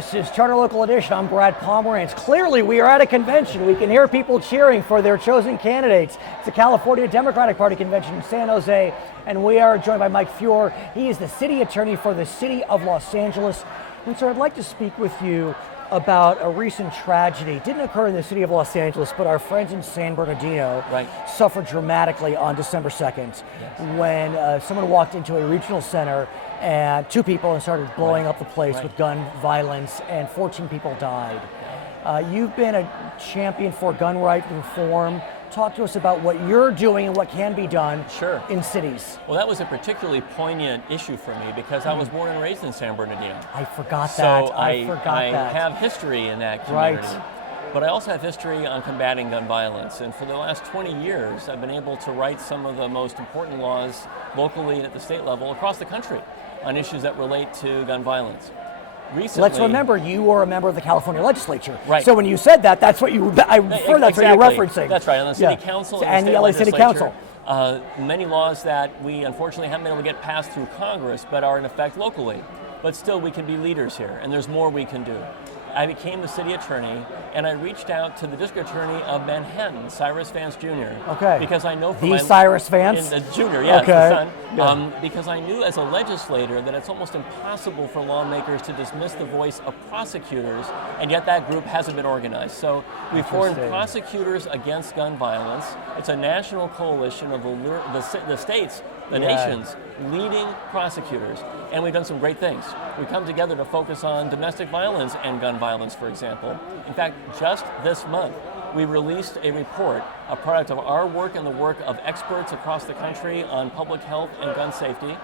This is Charter Local Edition. I'm Brad Pomerance. Clearly, we are at a convention. We can hear people cheering for their chosen candidates. It's the California Democratic Party convention in San Jose, and we are joined by Mike Feuer. He is the city attorney for the city of Los Angeles. And so I'd like to speak with you about a recent tragedy. It didn't occur in the city of Los Angeles, but our friends in San Bernardino suffered dramatically on December 2nd when someone walked into a regional center and two people and started blowing up the place with gun violence, and 14 people died. You've been a champion for gun right reform. Talk to us about what you're doing and what can be done in cities. Well, that was a particularly poignant issue for me because I was born and raised in San Bernardino. I forgot that. So I have history in that community. But I also have history on combating gun violence. And for the last 20 years, I've been able to write some of the most important laws locally and at the state level across the country on issues that relate to gun violence. Recently, let's remember, you were a member of the California legislature. Right. So when you said that, that's what you, that's what you're referencing. That's right, on the city council and the LA City Council. Council. Many laws that we unfortunately haven't been able to get passed through Congress, but are in effect locally. But still, we can be leaders here, and there's more we can do. I became the city attorney, and I reached out to the district attorney of Manhattan, Cyrus Vance Jr. Because I know from Cyrus Vance? The Jr., yes, the son. Because I knew as a legislator that it's almost impossible for lawmakers to dismiss the voice of prosecutors, and yet that group hasn't been organized. So we formed Prosecutors Against Gun Violence. It's a national coalition of the states, the nation's leading prosecutors, and we've done some great things. We come together to focus on domestic violence and gun violence, for example. In fact, just this month, we released a report, a product of our work and the work of experts across the country on public health and gun safety,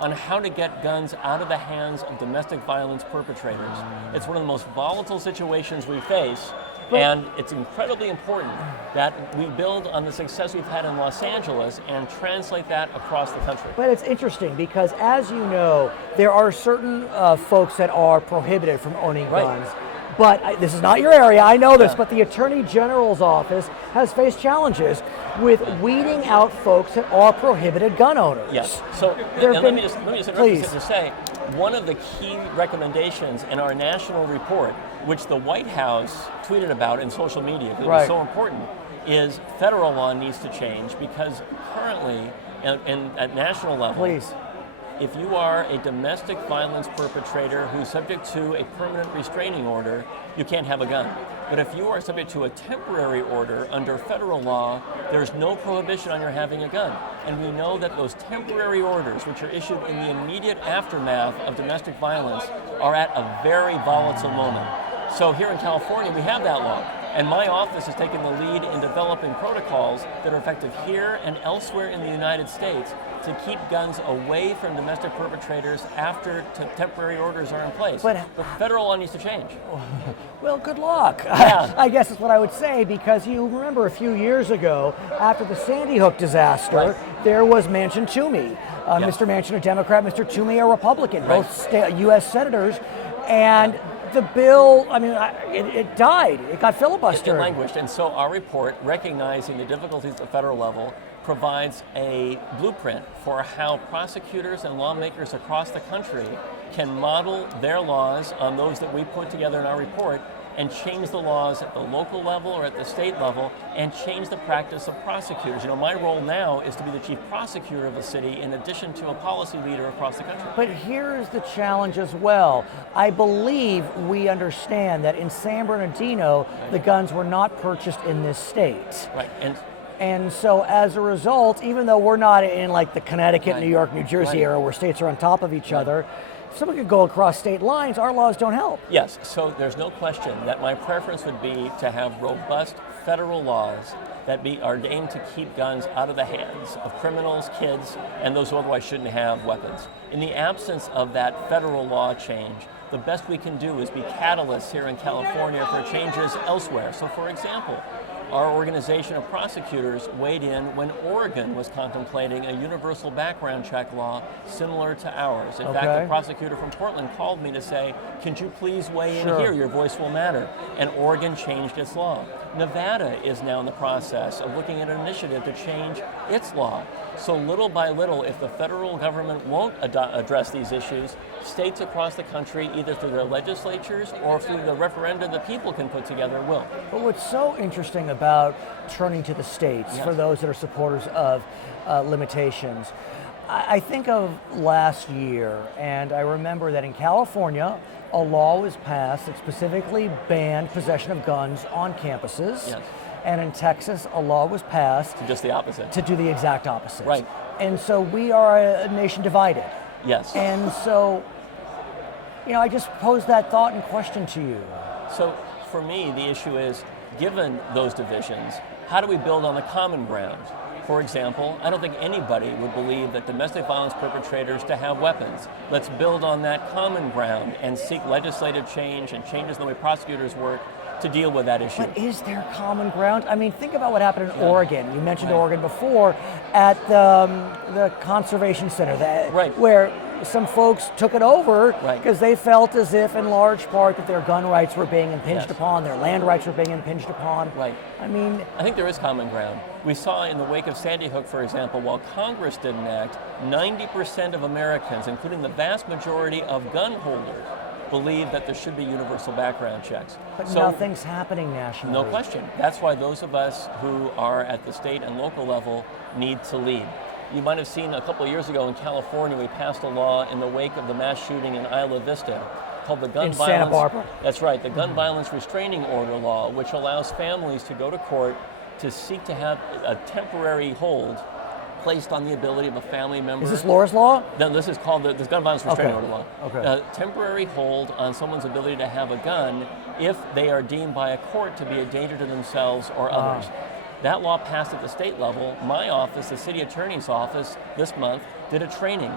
on how to get guns out of the hands of domestic violence perpetrators. It's one of the most volatile situations we face, and it's incredibly important that we build on the success we've had in Los Angeles and translate that across the country. But it's interesting because, as you know, there are certain folks that are prohibited from owning guns. But this is not your area, I know this, but the Attorney General's office has faced challenges with weeding out folks that are prohibited gun owners. Yes, so let me just interrupt to say, one of the key recommendations in our national report, which the White House tweeted about in social media, because it was so important, is federal law needs to change because currently, at national level, if you are a domestic violence perpetrator who's subject to a permanent restraining order, you can't have a gun. But if you are subject to a temporary order under federal law, there's no prohibition on your having a gun. And we know that those temporary orders, which are issued in the immediate aftermath of domestic violence, are at a very volatile moment. So here in California, we have that law. And my office has taken the lead in developing protocols that are effective here and elsewhere in the United States to keep guns away from domestic perpetrators after temporary orders are in place. But the federal law needs to change. Well, good luck. I guess is what I would say, because you remember a few years ago, after the Sandy Hook disaster, there was Manchin Toomey. Mr. Manchin, a Democrat, Mr. Toomey, a Republican, both U.S. senators. And the bill, I mean, it died. It got filibustered. It languished. And so our report, recognizing the difficulties at the federal level, provides a blueprint for how prosecutors and lawmakers across the country can model their laws on those that we put together in our report and change the laws at the local level or at the state level and change the practice of prosecutors. You know, my role now is to be the chief prosecutor of a city in addition to a policy leader across the country. But here's the challenge as well. I believe we understand that in San Bernardino, the guns were not purchased in this state. And so as a result, even though we're not in like the Connecticut, New York, New Jersey area where states are on top of each other, if someone could go across state lines, our laws don't help. Yes, so there's no question that my preference would be to have robust federal laws that are aimed to keep guns out of the hands of criminals, kids, and those who otherwise shouldn't have weapons. In the absence of that federal law change, the best we can do is be catalysts here in California for changes elsewhere. So for example, our organization of prosecutors weighed in when Oregon was contemplating a universal background check law similar to ours. In fact, the prosecutor from Portland called me to say, "Can you please weigh in here? Your voice will matter." And Oregon changed its law. Nevada is now in the process of looking at an initiative to change its law. So little by little, if the federal government won't address these issues, states across the country, either through their legislatures or through the referenda the people can put together, will. But what's so interesting about turning to the states, for those that are supporters of limitations, I think of last year, and I remember that in California, a law was passed that specifically banned possession of guns on campuses. Yes. And in Texas, a law was passed Just the opposite. to do the exact opposite. Right. And so we are a nation divided. Yes. And so, I just pose that thought and question to you. So for me, the issue is, given those divisions, how do we build on the common ground? For example, I don't think anybody would believe that domestic violence perpetrators to have weapons. Let's build on that common ground and seek legislative change and changes in the way prosecutors work to deal with that issue. But is there common ground? I mean, think about what happened in Oregon. You mentioned Oregon before at the Conservation Center, where some folks took it over because they felt as if, in large part, that their gun rights were being impinged upon, their land rights were being impinged upon. Right. I mean, I think there is common ground. We saw in the wake of Sandy Hook, for example, while Congress didn't act, 90% of Americans, including the vast majority of gun holders, believe that there should be universal background checks. But nothing's happening nationally. No question. That's why those of us who are at the state and local level need to lead. You might have seen a couple of years ago in California, we passed a law in the wake of the mass shooting in Isla Vista called the Gun Violence. Santa Barbara. That's right, the Gun Violence Restraining Order law, which allows families to go to court to seek to have a temporary hold placed on the ability of a family member. Is this Laura's law? No, this is called the Gun Violence Restraining Order law. Okay. Temporary hold on someone's ability to have a gun if they are deemed by a court to be a danger to themselves or others. That law passed at the state level. My office, the city attorney's office, this month did a training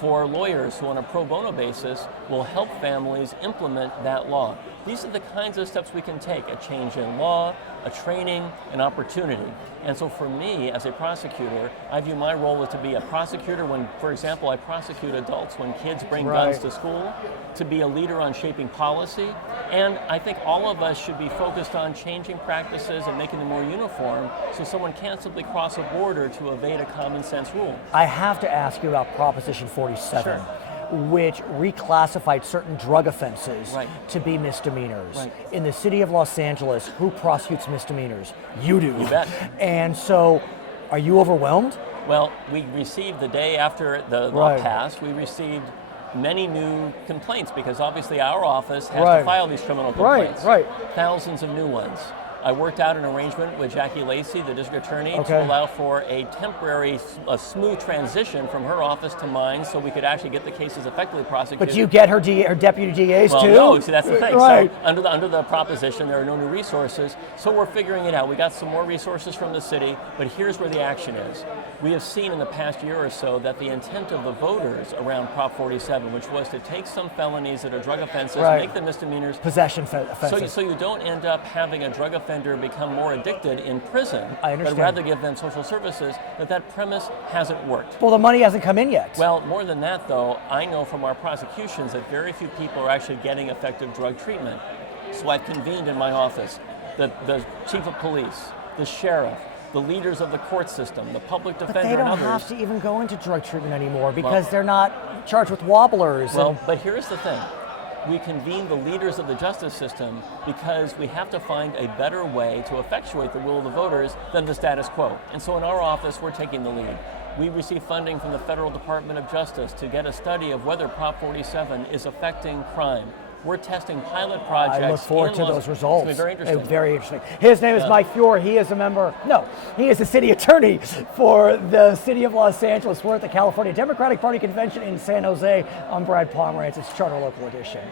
for lawyers who on a pro bono basis will help families implement that law. These are the kinds of steps we can take, a change in law, a training, an opportunity. And so for me, as a prosecutor, I view my role as to be a prosecutor when, for example, I prosecute adults when kids bring guns to school, to be a leader on shaping policy, and I think all of us should be focused on changing practices and making them more uniform so someone can't simply cross a border to evade a common sense rule. I have to ask you about Proposition 47. Sure. Which reclassified certain drug offenses to be misdemeanors. In the city of Los Angeles, who prosecutes misdemeanors? You do. You bet. And so, are you overwhelmed? Well, we received the day after the law passed, we received many new complaints because obviously our office has to file these criminal complaints. Thousands of new ones. I worked out an arrangement with Jackie Lacey, the district attorney, to allow for a temporary, smooth transition from her office to mine so we could actually get the cases effectively prosecuted. But you get her deputy DAs too? No, see, that's the thing. So under the proposition, there are no new resources, so we're figuring it out. We got some more resources from the city, but here's where the action is. We have seen in the past year or so that the intent of the voters around Prop 47, which was to take some felonies that are drug offenses, make them misdemeanors. Possession offenses. So you don't end up having a drug offender become more addicted in prison, but rather give them social services, that premise hasn't worked. Well, the money hasn't come in yet. Well, more than that, though, I know from our prosecutions that very few people are actually getting effective drug treatment. So I've convened in my office the chief of police, the sheriff, the leaders of the court system, the public defender, and others. But they don't have to even go into drug treatment anymore because they're not charged with wobblers. Well, but here's the thing. We convene the leaders of the justice system because we have to find a better way to effectuate the will of the voters than the status quo. And so in our office, we're taking the lead. We receive funding from the Federal Department of Justice to get a study of whether Prop 47 is affecting crime. We're testing pilot projects. I look forward to those results. It's going to be very interesting. Very interesting. His name is Mike Feuer. He is he is the city attorney for the city of Los Angeles. We're at the California Democratic Party Convention in San Jose. I'm Brad Pomerance. It's Charter Local Edition.